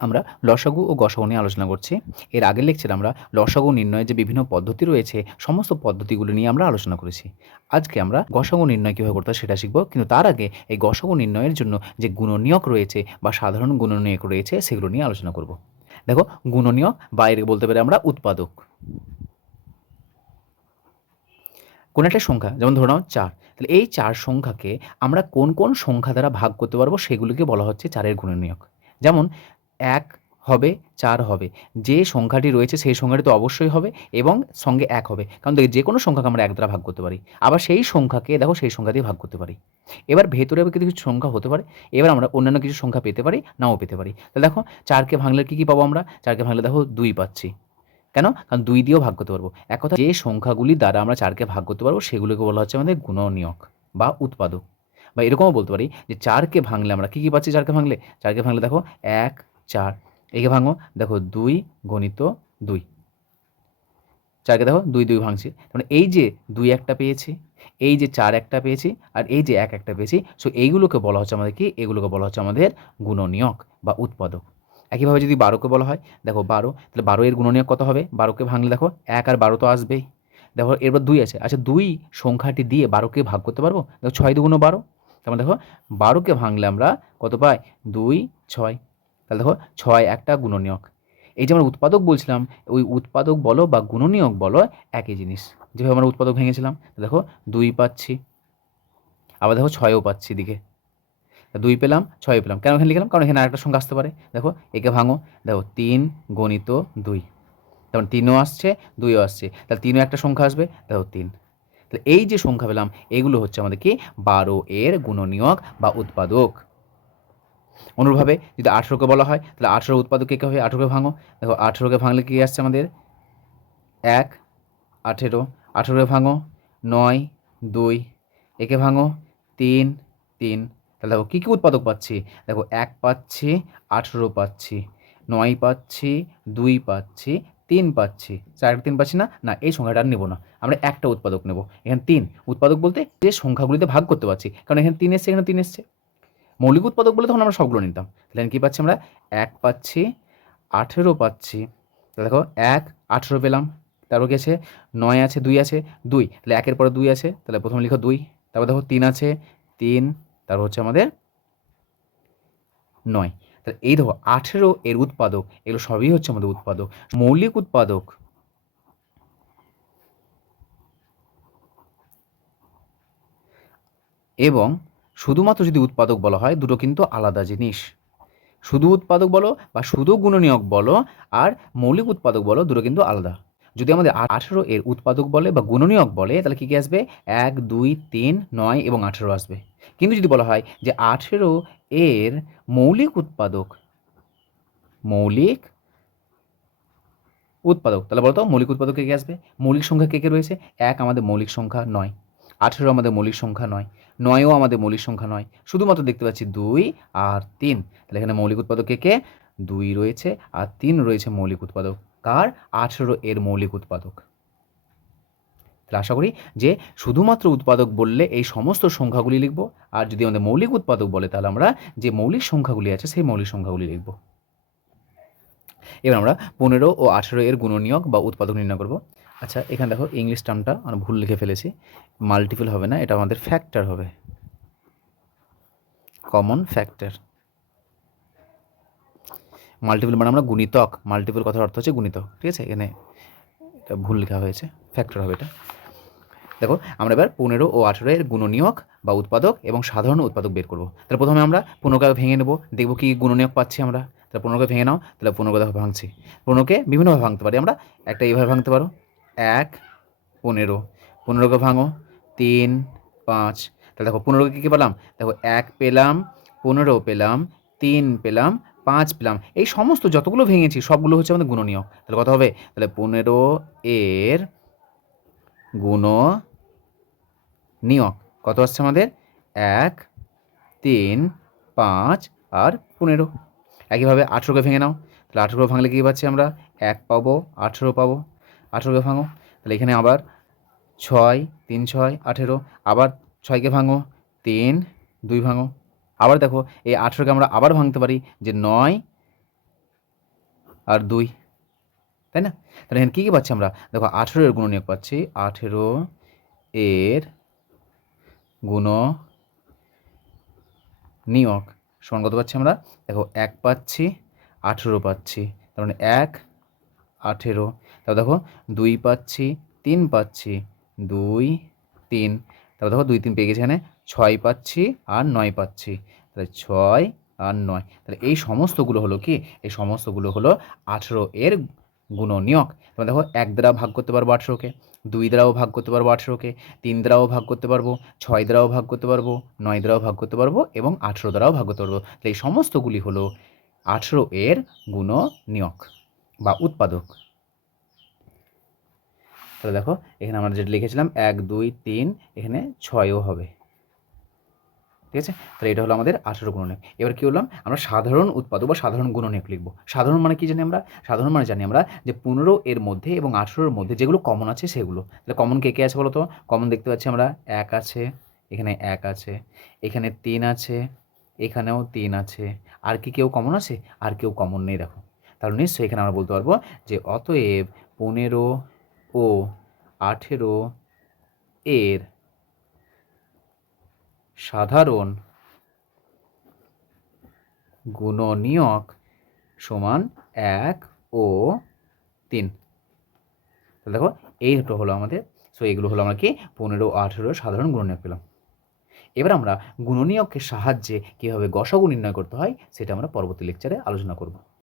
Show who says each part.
Speaker 1: আমরা লসাগু ও গসাগু নিয়ে আলোচনা করছি। এর আগের লেকচারে আমরা লসাগু নির্ণয়ের যে বিভিন্ন পদ্ধতি রয়েছে, সমস্ত পদ্ধতিগুলো নিয়ে আমরা আলোচনা করেছি। আজকে আমরা গসাগু নির্ণয় কীভাবে করতে সেটা শিখব। কিন্তু তার আগে এই গসাগু নির্ণয়ের জন্য যে গুণনীয়ক রয়েছে বা সাধারণ গুণনীয়ক রয়েছে সেগুলো নিয়ে আলোচনা করব। দেখো, গুণনীয়ক বা এর বলতে পারি আমরা উৎপাদক। কোন একটা সংখ্যা, যেমন ধরে নাও চার, তাহলে এই চার সংখ্যাকে আমরা কোন কোন সংখ্যা দ্বারা ভাগ করতে পারব সেগুলিকে বলা হচ্ছে চারের গুণনীয়ক। যেমন এক হবে, চার হবে। যে সংখ্যাটি রয়েছে সেই সংখ্যাটি তো অবশ্যই হবে এবং সঙ্গে এক হবে। কারণ দেখি, যে কোনো সংখ্যাকে আমরা এক দ্বারা ভাগ করতে পারি। আবার সেই সংখ্যাকে দেখো, সেই সংখ্যা দিয়ে ভাগ করতে পারি। এবার ভেতরে কিছু সংখ্যা হতে পারে। এবার আমরা অন্যান্য কিছু সংখ্যা পেতে পারি, নাও পেতে পারি। তাহলে দেখো, চারকে ভাঙলে কী কী পাবো আমরা? চারকে ভাঙলে দেখো, দুই পাচ্ছি। কেন? কারণ দুই দিয়েও ভাগ করতে পারব। এক কথা, যে সংখ্যাগুলি দ্বারা আমরা চারকে ভাগ করতে পারব, সেগুলোকে বলা হচ্ছে আমাদের গুণনীয়ক বা উৎপাদক। বা এরকমও বলতে পারি যে, চারকে ভাঙলে আমরা কী কী পাচ্ছি চারকে ভাঙলে? চারকে ভাঙলে দেখো, এক চার। একে ভাঙো, দেখো দুই গণিত দুই। চারকে দেখো দুই দুই ভাঙছি। মানে এই যে দুই একটা পেয়েছি, এই যে চার একটা পেয়েছি, আর এই যে এক একটা পেয়েছি সো এইগুলোকে বলা হচ্ছে আমাদের কি? এগুলোকে বলা হচ্ছে আমাদের গুণনীয়ক বা উৎপাদক। একইভাবে যদি বারোকে বলা হয়, দেখো বারো, তাহলে বারো এর গুণনীয়ক কত হবে? বারোকে ভাঙলে দেখো এক আর বারো তো আসবেই। দেখো এরপর দুই আছে। আচ্ছা দুই সংখ্যাটি দিয়ে বারোকে ভাগ করতে পারব? দেখো ছয় দুগুণ বারো। তারপর দেখো বারোকে ভাঙলে আমরা কত পাই? দুই, ছয়। তাহলে দেখো ছয় একটা গুণনীয়ক। এই যে আমরা উৎপাদক বলছিলাম, ওই উৎপাদক বলো বা গুণনীয়ক বলো একই জিনিস। যেভাবে আমরা উৎপাদক ভেঙেছিলাম দেখো দুই পাচ্ছি, আবার দেখো ছয়ও পাচ্ছি দিকে দুই পেলাম, ছয় পেলাম। কেন এখানে লিখলাম? কারণ এখানে আরেকটা সংখ্যা আসতে পারে। দেখো একে ভাঙো, দেখো তিন গণিত দুই। তারপর তিনও আসছে, দুইও আসছে। তাহলে তিনও একটা সংখ্যা আসবে, দেখো তিন। তাহলে এই যে সংখ্যা পেলাম, এগুলো হচ্ছে আমাদের কি? বারো এর গুণনীয়ক বা উৎপাদক। অনুরূপভাবে যদি আঠেরোকে বলা হয়, তাহলে আঠেরো উৎপাদক কে হবে আঠেরোকে ভাঙো? দেখো, আঠেরোকে ভাঙলে কী আসছে আমাদের? এক, আঠেরো, আঠেরোকে ভাঙো, নয়, দুই, একে ভাঙো, তিন তিন। তাহলে দেখো, কী কী উৎপাদক পাচ্ছি? দেখো, এক পাচ্ছি, আঠেরো পাচ্ছি, নয় পাচ্ছি, দুই পাচ্ছি, তিন পাচ্ছি। চার তিন পাচ্ছি না? না, এই সংখ্যাটা আর নেব না। আমরা একটা উৎপাদক নেব। এখানে তিন। উৎপাদক বলতে যে সংখ্যাগুলিতে ভাগ করতে পারছি। কারণ এখানে তিন এসছে, এখানে তিন এসছে। মৌলিক উৎপাদক বলে তখন আমরা সবগুলো নিতাম। তাহলে কী পাচ্ছি আমরা? এক পাচ্ছি, আঠেরো পাচ্ছি। তাহলে দেখো, এক, আঠেরো পেলাম। তারপর গেছে নয় আছে, দুই আছে, দুই। তাহলে একের পরে দুই আছে, তাহলে প্রথমে লিখো দুই। তারপর দেখো, তিন আছে, তিন। তারপর হচ্ছে আমাদের নয়। তাহলে এই দেখো, আঠেরো এর উৎপাদক, এগুলো সবই হচ্ছে আমাদের উৎপাদক। মৌলিক উৎপাদক এবং শুধুমাত্র যদি উৎপাদক বলা হয়, দুটো কিন্তু আলাদা জিনিস। শুধু উৎপাদক বলো বা শুধু গুণনীয়ক বলো আর মৌলিক উৎপাদক বলো, দুটো কিন্তু আলাদা। যদি আমাদের আঠেরো এর উৎপাদক বলে বা গুণনীয়ক বলে, তাহলে কী কী আসবে? এক, দুই, তিন, নয় এবং আঠেরো আসবে। কিন্তু যদি বলা হয় যে আঠেরো এর মৌলিক উৎপাদক মৌলিক উৎপাদক, তাহলে বলতো মৌলিক উৎপাদক কে কে আসবে? মৌলিক সংখ্যা কে কে রয়েছে? এক আমাদের মৌলিক সংখ্যা নয়। আঠেরো আমাদের মৌলিক সংখ্যা নয়, নয়ও আমাদের মৌলিক সংখ্যা নয়। শুধুমাত্র দেখতে পাচ্ছি দুই আর তিন। তাহলে এখানে মৌলিক উৎপাদক কে কে? দুই রয়েছে আর তিন রয়েছে মৌলিক উৎপাদক। কার? আঠেরো এর মৌলিক উৎপাদক। তাহলে আশা করি যে শুধুমাত্র উৎপাদক বললে এই সমস্ত সংখ্যাগুলি লিখব, আর যদি আমাদের মৌলিক উৎপাদক বলে তাহলে আমরা যে মৌলিক সংখ্যাগুলি আছে সেই মৌলিক সংখ্যাগুলি লিখব। এবার আমরা পনেরো ও আঠেরো এর গুণনীয়ক বা উৎপাদক নির্ণয় করব। আচ্ছা এখানে দেখো ইংলিশ টার্মটা আমরা ভুল লিখে ফেলেছি। মাল্টিপল হবে না, এটা আমাদের ফ্যাক্টর হবে। কমন ফ্যাক্টর মাল্টিপল মানে আমরা গুণিতক মাল্টিপল কথার অর্থ হচ্ছে গুণিতক, ঠিক আছে? এখানে এটা ভুল লেখা হয়েছে ফ্যাক্টর হবে এটা। দেখো, আমরা এবার পনেরো ও আঠেরো এর গুণনীয়ক বা উৎপাদক এবং সাধারণ উৎপাদক বের করব। তাহলে প্রথমে আমরা পনেরোকে ভেঙে নেব, দেখব কি গুণনীয়ক পাচ্ছি আমরা। তাহলে পনেরোকে ভেঙে নাও, তাহলে পনেরোকে দেখো ভাঙছি। পনেরোকে বিভিন্নভাবে ভাঙতে পারি, আমরা একটা এইভাবে ভাঙতে পারো। এক, পনেরো। পনেরোকে ভাঙো, তিন, পাঁচ। তাহলে দেখো, পনেরোকে কী কী পেলাম? দেখো, এক পেলাম, পনেরো পেলাম, তিন পেলাম, পাঁচ পেলাম। এই সমস্ত যতগুলো ভেঙেছি, সবগুলো হচ্ছে আমাদের গুণনীয় তাহলে কত হবে? তাহলে পনেরো এর গুণ নিয়ক কত আসছে আমাদের? এক, তিন, পাঁচ আর পনেরো। একইভাবে আঠেরোকে ভেঙে নাও। তাহলে আঠেরো ভাঙলে কী পাচ্ছি আমরা? এক পাবো, আঠেরো পাবো। আঠেরোকে ভাঙো। তাহলে এখানে আবার ছয়, তিন, ছয়, আঠেরো, আবার ছয়কে ভাঙো, তিন, দুই ভাঙো। আবার দেখো, এই আঠেরোকে আমরা আবার ভাঙতে পারি যে নয় আর দুই। তাই না? তাহলে এখানে কী কী পাচ্ছি আমরা? দেখো, আঠেরো এর গুণনীয়ক পাচ্ছি। আঠেরো এর গুণ নিয়ক সমান কত পাচ্ছি আমরা? দেখো, এক পাচ্ছি, আঠেরো পাচ্ছি। তার মানে এক আঠেরো। তারপর দেখো, দুই পাচ্ছি, তিন পাচ্ছি, দুই, তিন। তারপর দেখো, দুই, তিন পেয়ে গেছি এখানে। ছয় পাচ্ছি আর নয় পাচ্ছি। তাহলে ছয় আর নয়। তাহলে এই সমস্তগুলো হলো কি? এই সমস্তগুলো হলো আঠেরো এর গুণনীয়ক। তোমরা দেখো, এক দ্বারা ভাগ করতে পারব আঠেরোকে, দুই দ্বারাও ভাগ করতে পারব আঠেরোকে, তিন দ্বারাও ভাগ করতে পারব, ছয় দ্বারাও ভাগ করতে পারব, নয় দ্বারাও ভাগ করতে পারব এবং আঠেরো দ্বারাও ভাগ করতে পারব। তাহলে এই সমস্তগুলি হলো আঠেরো এর গুণনীয়ক। বা উৎপাদক। তাহলে দেখো, এখানে আমরা যেটা লিখেছিলাম, এক, দুই, তিন, এখানে ছয়ও হবে। ঠিক আছে? তাহলে এটা হলো আমাদের আঠেরো গুণনীয়ক। এবার কী বললাম? আমরা সাধারণ উৎপাদক বা সাধারণ গুণনীয়ক লিখব। সাধারণ মানে কী জানি আমরা? সাধারণ মানে জানি আমরা যে পনেরো এর মধ্যে এবং আঠেরোর মধ্যে যেগুলো কমন আছে সেগুলো। তাহলে কমন কে কে আছে বলো তো কমন দেখতে পাচ্ছি আমরা, এক আছে, এখানে এক আছে, এখানে তিন আছে, এখানেও তিন আছে। আর কি কেউ কমন আছে? আর কেউ কমন নেই, দেখো। তাহলে নিশ্চয়ই এখানে আমরা বলতে পারব যে অতএব পনেরো ও আঠেরো এর সাধারণ গুণনীয়ক সমান এক ও তিন। তাহলে দেখো এইটা হলো আমাদের সো এগুলো হলো আমরা কি? পনেরো আঠেরো সাধারণ গুণনীয়ক পেলাম। এবার আমরা গুণনীয়কের সাহায্যে কীভাবে গসাগু নির্ণয় করতে হয়, সেটা আমরা পরবর্তী লেকচারে আলোচনা করব।